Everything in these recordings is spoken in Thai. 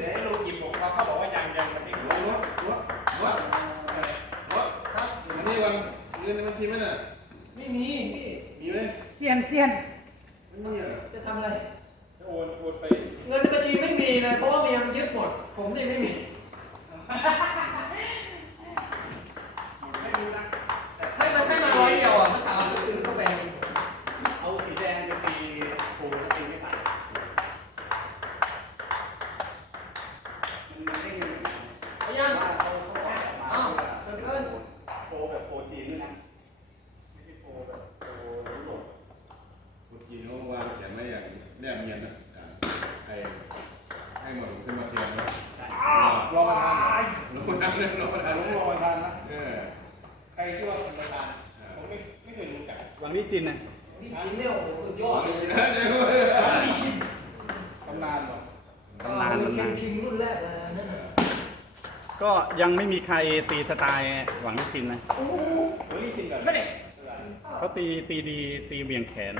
เดี๋ยวให้ลูกหยิบผมเขาเขาบอกว่ายังยังมันไม่รรู้ถรถรถรถอันนี้วันเงินในบัญชีไหมน่ะไม่มีพี่มีไหมเซียนเซียนไม่มีเหรอจะทำอะไรจะโอนโอนไป เงินในบัญชีไม่มีเลยเพราะว่าเมียมันยึดหมด ผมนี่ไม่มีไม่รู้นะแต่ ให้มันให้มาร้อยเดียวอะเมื่อเช้าซื้อเข้าไป เอาสีแดงไปตีโคแล้วตีไม่ผ่านมันไม่เงิน เอายัง ว่าเขาเขาบอกออกมา อ้าว ว่า เกินเกิน โปรแบบโปรจีนด้วยนะไม่ใช่โปรแบบโปรยุโรป คุณจีนเขาวางเขียนไว้อย่างแนบเนียนนะอ่าไอ้ให้หมดขึ้นมาเทียมแล้ว รอประธาน รถน้ำเนี่ยรถประธานรอประธานนะเออใครที่ว่าเป็นประธานผมไม่ไม่เคยรู้จักวันนี้จินนะนี่ชิ้นเนี่ยโอ้โหสุดยอดเลยตำนานเหรอตำนานเออตำนานคิงรุ่นแรกเลยนะนั่นน่ะก็ยังไม่มีใครตีสไตล์หวังลิจินนะโอ้โหเฮ้ยจริงเหรอไม่ได้เขาตีตีดีตีเบี่ยงแขน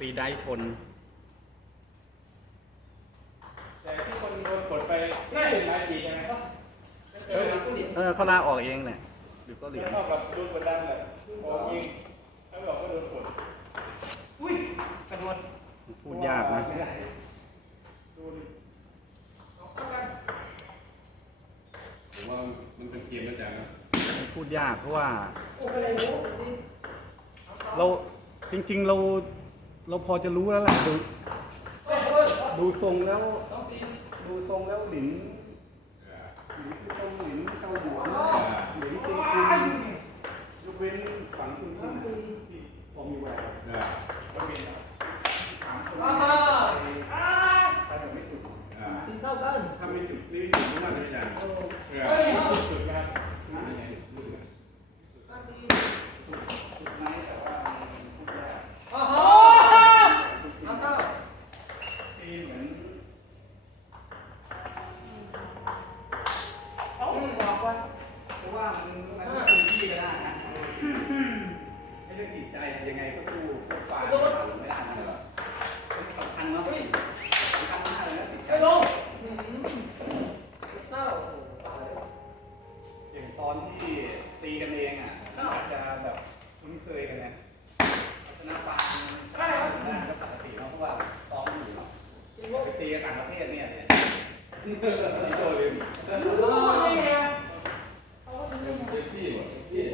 ตีได้ชน แต่ที่คนโดนกดไปน่าจะหลายปีใช่ไหมครับเอ อผู้เดียวเออเขาลาออกเองแหละหรือก็เหรียญเท่ากับโดนกดดันแบบโอ้ยิงแล้วบอกว่าโดนกดอุ้ยกระโดดพูดยากนะดูดิเอาเข้ากันผมว่ามันเป็นเกมนะจ๊ะนะพูดยากเพราะว่าโอ้โหนี่เราจริง ๆ เราเราพอจะรู้แล้วแหละดูเฮ้ยเฮ้ยดูทรงแล้วต้องตีดูทรงแล้วหลินเออหลินคือ ทรงหลินเกาหลวงอ๋อหลินจริงคุณยกเว้นฝังต้องที่พอมีแววเออก็เป็นถามคนอ่าใครแบบไม่ถูกอ่าตีเท่ากันถ้าไม่จุดนี่ผมว่าจะไม่ได้เออ เฮ้ยเอา สุดนะครับ ต้องตี ถูกไหมแต่ว่าพูดยาก โอ้โหเอาเข้า ตีเหมือน เอา หนึ่งออกก่อนเพราะว่ามันมันไม่เป็นที่ก็ได้นะไม่ได้จิตใจยังไงก็สู้พวกฝ่ายไม่ได้นะสำคัญเนาะสำคัญมากเลยนะจิตใจไปลงอืมเต้าตายอย่างตอนที่ตีกันเองอะอาจจะแบบคุ้นเคยกันนะพัฒนาการได้ก็ปกติเนาะเพราะว่าซ้อมอยู่เนาะตีกับต่างประเทศเนี่ยเนี่ยนี่โจลืม โอ้ยเนี่ย เซ็ก ซี่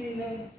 对呢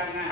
இருக்காங்க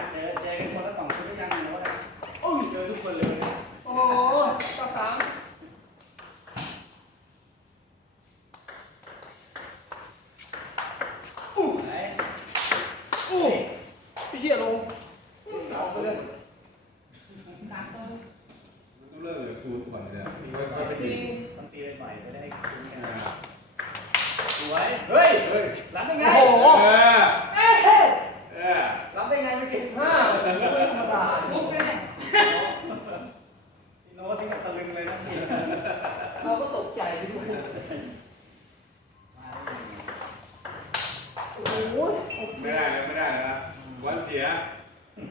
โอ้ยไม่ได้แล้วไม่ได้แล้วนะวันเสีย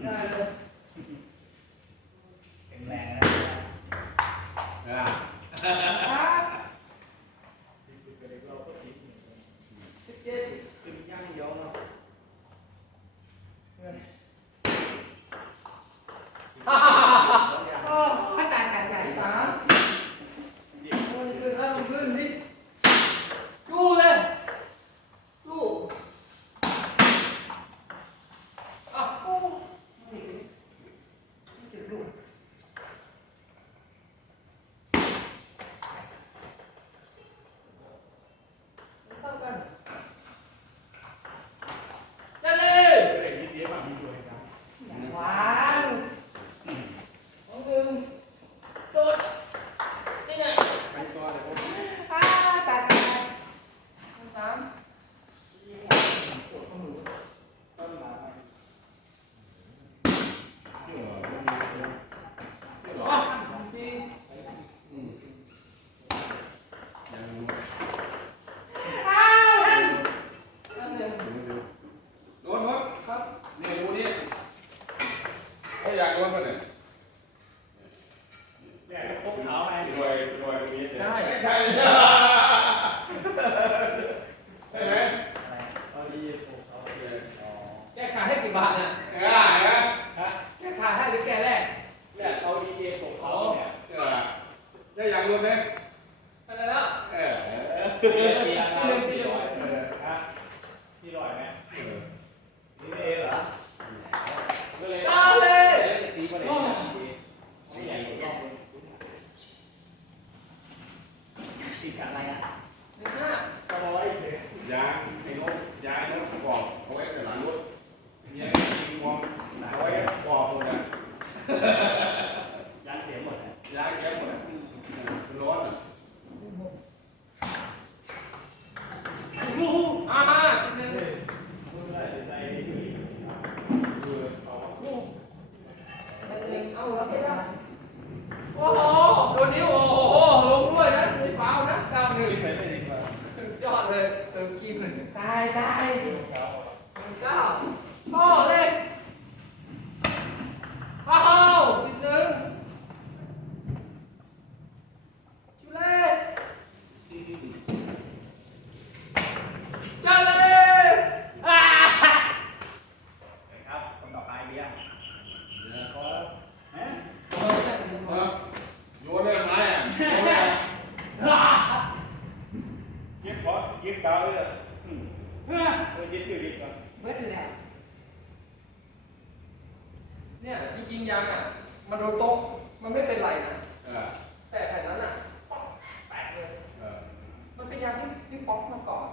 ได้เลยแข็งแรงแล้วนะครับสิบเจ็ดคือยังเดียวเนาะฮ่าฮ่า ยางไอ้รถยางรถอเขาไว้แต่หลังรถเนี่ยมีมองเอาไว้ปรอบหน่ะยางเสียหมดยางเสีหมดร้อนอะ ยิบเก้าเลยเพื่อเยิบอยู่ยิอเก้าเบิดอหรืแล้เนี่ยจริงๆยางอะ มันโดนโต๊ะมันไม่เป็นไรนะแต่แผ่นนั้นอะแตกเลยมันเป็นยางที่ที่ป๊อกมาก่อน